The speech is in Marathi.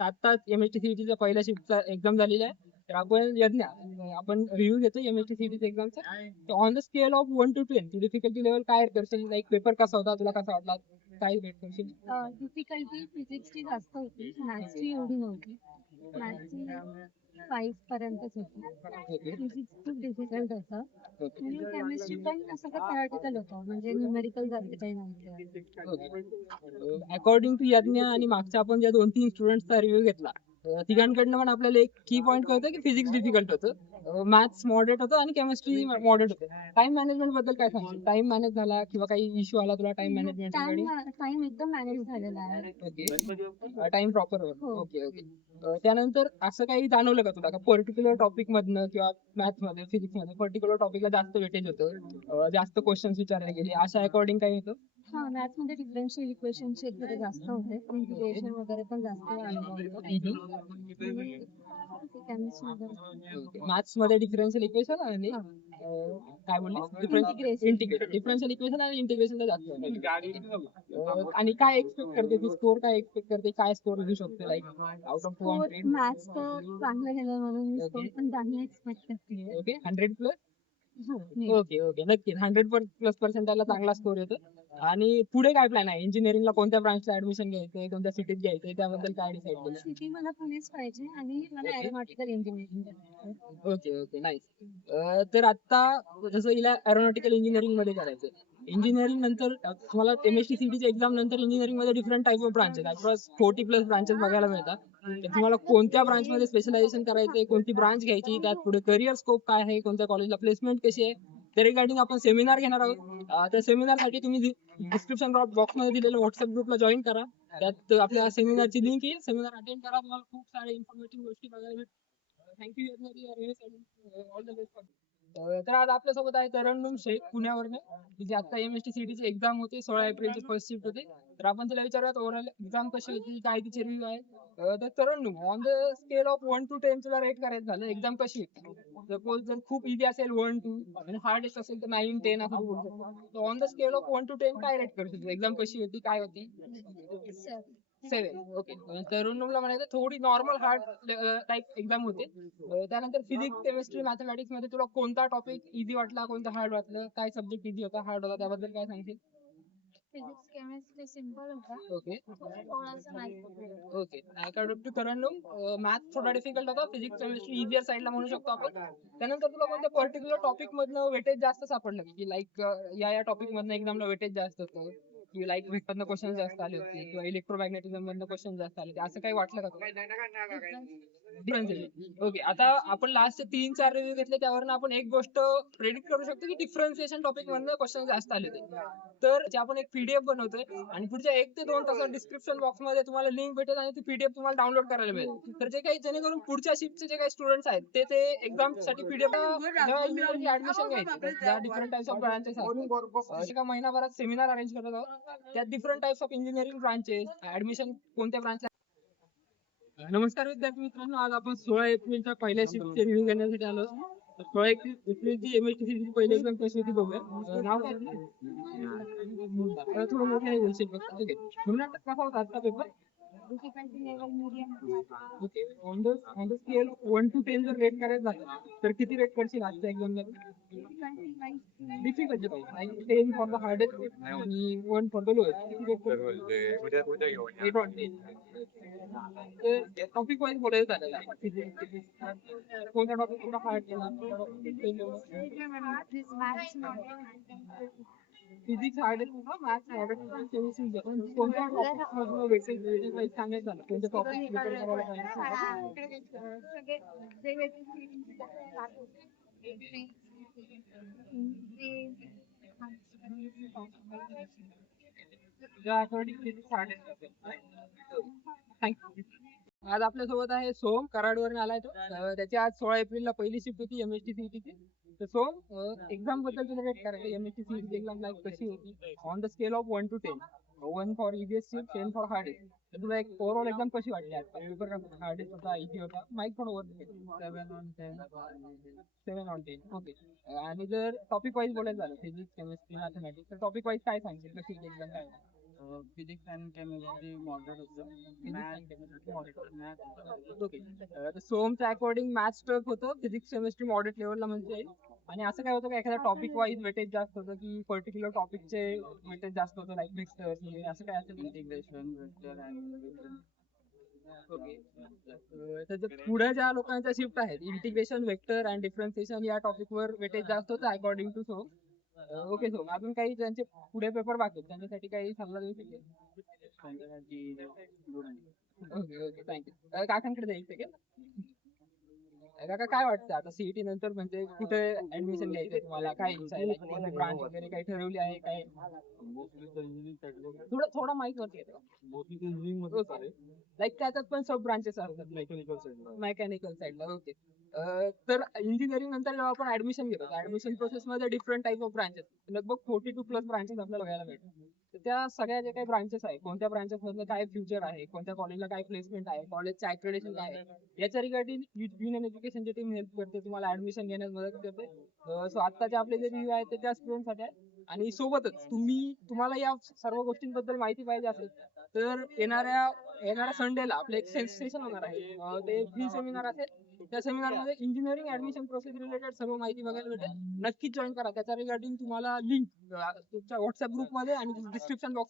आत्ताच MST-CET पहिल्या शिफ्टचा एक्झाम झालेला आहे. तर आपण यज्ञ आपण रिव्ह्यू घेतो MST-CET एक्झामचा. On the scale of 1 to 10 difficulty level काय करशील? लाईक पेपर कसा होता, तुला कसा वाटला, काय रेट करशील? डिफिकल्टी फिजिक्सची जास्त होती, मॅथ्सची एवढी नव्हती. मॅथ्सची 5 पर्यंतच होती. फिजिक्स खूप डिफिकल्ट होतं. ओके आणि केमिस्ट्री पण सगळं थेरॉटिकल होतं, म्हणजे न्यूमेरिकल जास्त काही नव्हतं. अकॉर्डिंग टू यज्ञ आणि मागच्या आपण ज्या 2-3 स्टुडंट्सचा रिव्ह्यू घेतला, तिघांकडनं पण आपल्याला एक की पॉईंट कळतं की फिजिक्स डिफिकल्ट होतं, मॅथ्स मॉडरेट होतं आणि केमिस्ट्री मॉडरेट होतं. टाइम मॅनेजमेंट बद्दल काय सांगशील? टाइम मॅनेज झाला किंवा काही इश्यू आला तुला टाइम मॅनेजमेंट? टाइम एकदम मॅनेज झालेला आहे. Okay, time proper. हो. Okay okay. त्यानंतर असं काही जाणवलं का तुला का पर्टिक्युलर टॉपिक मधनं किंवा मॅथ्स मध्ये फिजिक्स मध्ये पर्टिक्युलर टॉपिकला जास्त वेटेज होतं, जास्त क्वेश्चन्स विचारले गेले, अशा अकॉर्डिंग काही होतं? हा, मॅथ्स मध्ये डिफरन्शियल इक्वेशनचे थोडे जास्त होते, इंटिग्रेशन वगैरे पण जास्त केमिस्ट्री वगैरे. मॅथ्स मध्ये डिफरन्शियल इक्वेशन आणि काय बोलली? डिफरन्शियल इक्वेशन आणि इंटिग्रेशन जास्त होतं. आणि काय एक्सपेक्ट करते तू? स्कोर काय एक्सपेक्ट करते? काय स्कोर घेऊ शकते लाईक आउट ऑफ 200? मॅथ्स तर चांगलं गेलं म्हणून मी स्कोर पण चांगला एक्सपेक्ट करते. Okay, 100 plus. हो. ओके ओके, नक्कीच 100 प्लस पर्सेंटाला चांगला स्कोर येतो. आणि पुढे काय प्लॅन आहे? इंजिनिअरिंगला कोणत्या ब्रांचला ऍडमिशन घ्यायचंय, कोणत्या सिटीत घ्यायचंय, त्याबद्दल काय डिसाईड केलं? सिटी मला पुणेच पाहिजे आणि मला aeronautical engineering. Okay okay, nice. तर आता जसं हिला एरोनॉटिकल इंजिनिअरिंग मध्ये करायचं, इंजिनिअरिंग नंतर तुम्हाला MST-CET एक्झाम नंतर इंजिनिअरिंग मध्ये different type of branches across 40+ branches बघायला मिळतात. तर तुम्हाला कोणत्या ब्रांच मध्ये स्पेशलायझेशन करायचंय, कोणती ब्रांच घ्यायची, त्यात पुढे करिअर स्कोप काय आहे, कोणत्या कॉलेजला प्लेसमेंट कशी आहे, त्या रिगार्डिंग आपण सेमिनार घेणार आहोत. त्या सेमिनारसाठी तुम्ही डिस्क्रिप्शन बॉक्स मध्ये दिलेल्या व्हॉट्सअप ग्रुपला जॉईन करा. त्यात आपल्या सेमिनारची लिंक येईल, सेमिनार अटेंड करा, तुम्हाला खूप सारे इन्फॉर्मेटिव्ह गोष्टी बघायला भेटतील. थँक्यू. All the best. तर आज आपल्यासोबत आहे तरन्नुम शेख पुण्यावरनं, तिची आता MST-CET ची एक्झाम होती, 16 एप्रिलची फर्स्ट शिफ्ट होती. तर आपण तिला विचारूयात ओव्हरऑल एक्झाम कशी होती, काय तिचे रिव्ह्यू आहे. तर Tarannum, on the scale of 1 to 10 तुला रेट करायचं झालं, एक्झाम कशी होती? सपोज जर खूप इझी असेल 1 2 आणि हार्डेस्ट असेल तर 9 10 असं बोलू शकतो. तर on the scale of 1 to 10 काय रेट करशील? एक्झाम कशी होती, काय होती? 7. ओके. तरन्नुमला म्हणायचं थोडी नॉर्मल हार्ड टाईप एक्झाम होते. त्यानंतर फिजिक्स केमिस्ट्री मॅथमॅटिक्स मध्ये तुला कोणता टॉपिक इझी वाटला, कोणता हार्ड वाटलं, काय सब्जेक्ट इझी होता, हार्ड होता, त्याबद्दल काय सांगशील? फिजिक्स केमिस्ट्री सिंपल होता. ओके थोडासा maths. Okay. According to Tarannum, maths थोडा डिफिकल्ट होता, फिजिक्स केमिस्ट्री इझियर साईडला म्हणू शकतो आपण. त्यानंतर तुला कोणत्या पर्टिक्युलर टॉपिक मधनं वेटेज जास्त सापडलं की लाईक या टॉपिक मधनं एक्झामला वेटेज जास्त होतं, की लाईक मधनं क्वेश्चन जास्त आले होते किंवा इलेक्ट्रोमॅग्नेटिझम मधनं क्वेश्चन जास्त आले होते, असं काही वाटलं का तुला? ओके. आता आपण लास्टचे 3-4 रिव्ह्यू घेतले, त्यावरून आपण एक गोष्ट प्रेडिक्ट करू शकतो की डिफरन्सिएशन टॉपिक मधनं क्वेश्चन जास्त आले होते. तर जे आपण एक PDF बनवतोय आणि पुढच्या 1 ते 2 तासात डिस्क्रिप्शन बॉक्स मध्ये तुम्हाला लिंक भेटेल आणि ती PDF तुम्हाला डाउनलोड करायला मिळेल. तर जे काही जेणेकरून पुढच्या शिफ्टचे जे काही स्टुडंट्स आहेत ते एक्झाम साठी PDF जेव्हा इंजिनिअरिंग ऍडमिशन घ्यायची, ज्या डिफरंट टाइप्स ऑफ ब्रांचेस असतात, एका महिनाभरात सेमिनार अरेंज करत आहोत. त्यात different types of engineering branches, admission कोणत्या ब्रांचला. नमस्कार विद्यार्थी मित्रांनो, आज आपण 16 एप्रिलच्या पहिल्या शिफ्टचे रिव्ह्यू घेण्यासाठी आलो. 16 एप्रिलची MST-CET पहिली एक्झाम कशी होती बघूया. नाव काय? थोडं मोठ्याने बोलशील फक्त. ओके. कसा होता आजचा paper? Difficulty level medium. Okay. On the scale 1 to 10 जर रेट करायचं झालं तर किती रेट करशील आजच्या एक्झामला? डिफिकल्ट 10 फॉर द हार्डेस्ट आणि 1 फॉर द लोएस्ट. किती रेट करशील? 8 on 10. टॉपिक वाईज बोलायचं झालं, कोणता टॉपिक थोडा हार्ड गेला? फिजिक्स हार्ड आहे, मॅथ्स हार्ड आहे, केमिस्ट्री कोणत्या टॉपिक मधून वेटेज सांगायचं झालं, कोणत्या टॉपिक थँक्यू. आज आपल्यासोबत आहे सोम, कराडवरून आलाय तो. त्याची आज 16 एप्रिलला पहिली शिफ्ट होती MST-CET ची. तर सोम, एक्झाम बद्दल तुला रेट करायचं, MST-CET एक्झाम लाईक कशी होती on the scale of 1 to 10? 1 for easiest shift, 10 for hardest. तर तुला एक ओव्हरऑल एक्झाम कशी वाटली? आज पेपर हार्डेस्ट होता, इझी होता? माईक थोडं वर 7 on 10. 7 on 10. ओके. आणि जर टॉपिक वाईज बोलायचं झालं, फिजिक्स केमिस्ट्री मॅथमॅटिक्स, तर टॉपिक वाईज काय सांगशील, कशी एक्झाम काय? फिजिक्स अँड केमिस्ट्री मॉडरेट होतं. ओके. तर सोमच्या अकॉर्डिंग मॅथ्स टफ होतं, फिजिक्स केमिस्ट्री मॉडरेट लेवलला म्हणजे. आणि असं काय होतं का एखाद्या टॉपिक वाईज वेटेज जास्त होतं की पर्टिक्युलर टॉपिकचे वेटेज जास्त होतं लाईक वेक्टर्स वगैरे असं काय असेल? Integration vector and okay. त्याच्या पुढे ज्या लोकांच्या शिफ्ट आहेत इंटिग्रेशन वेक्टर अँड डिफरन्सिएशन या टॉपिक वर वेटेज जास्त होतं अकॉर्डिंग टू सोम. ओके सोम, अजून काही ज्यांचे पुढे पेपर बाकी आहेत त्यांच्यासाठी काही सल्ला देऊ शकेल? Okay okay thank you. काकांकडे जाईल सेकंड. काका काय वाटतं आता सीईटी नंतर म्हणजे कुठे ऍडमिशन घ्यायचंय तुम्हाला, काय इच्छा आहे like कोणती ब्रांच वगैरे काही ठरवली आहे काय? थोडं माहित वरती येतं लाईक त्याच्यात पण सब ब्रांचेस असतात मेकॅनिकल साईडला. ओके. तर इंजिनिअरिंग नंतर जेव्हा आपण ऍडमिशन घेतो ऍडमिशन प्रोसेस मध्ये डिफरंट टाईप ऑफ ब्रांचेस लगभग 42 प्लस ब्रांचेस आपल्याला बघायला मिळतात. तर त्या सगळ्या ज्या काही ब्रांचेस आहे कोणत्या ब्रांचेस मधलं काय फ्युचर आहे, कोणत्या कॉलेजला काय प्लेसमेंट आहे, कॉलेजचं अक्रेडिटेशन काय आहे, याच्या रिगार्डिंग युनियन एज्युकेशनची टीम हेल्प करते, तुम्हाला ऍडमिशन घेण्यास मदत करते. सो आत्ताचे आपले जे रिव्ह्यू आहेत ते त्या स्टुडंटसाठी आहे. आणि सोबतच तुम्हाला या सर्व गोष्टींबद्दल माहिती पाहिजे असेल तर येणाऱ्या संडेला आपलं एक सेशन होणार आहे. ते फ्री सेमिनार असेल. त्या सेमिनार मध्ये इंजिनिअरिंग ऍडमिशन प्रोसेस रिलेटेड सर्व माहिती बघायला भेटेल. नक्कीच जॉईन करा. त्याच्या रिगार्डिंग तुम्हाला लिंक तुमच्या व्हॉट्सअप ग्रुप मध्ये आणि डिस्क्रिप्शन बॉक्स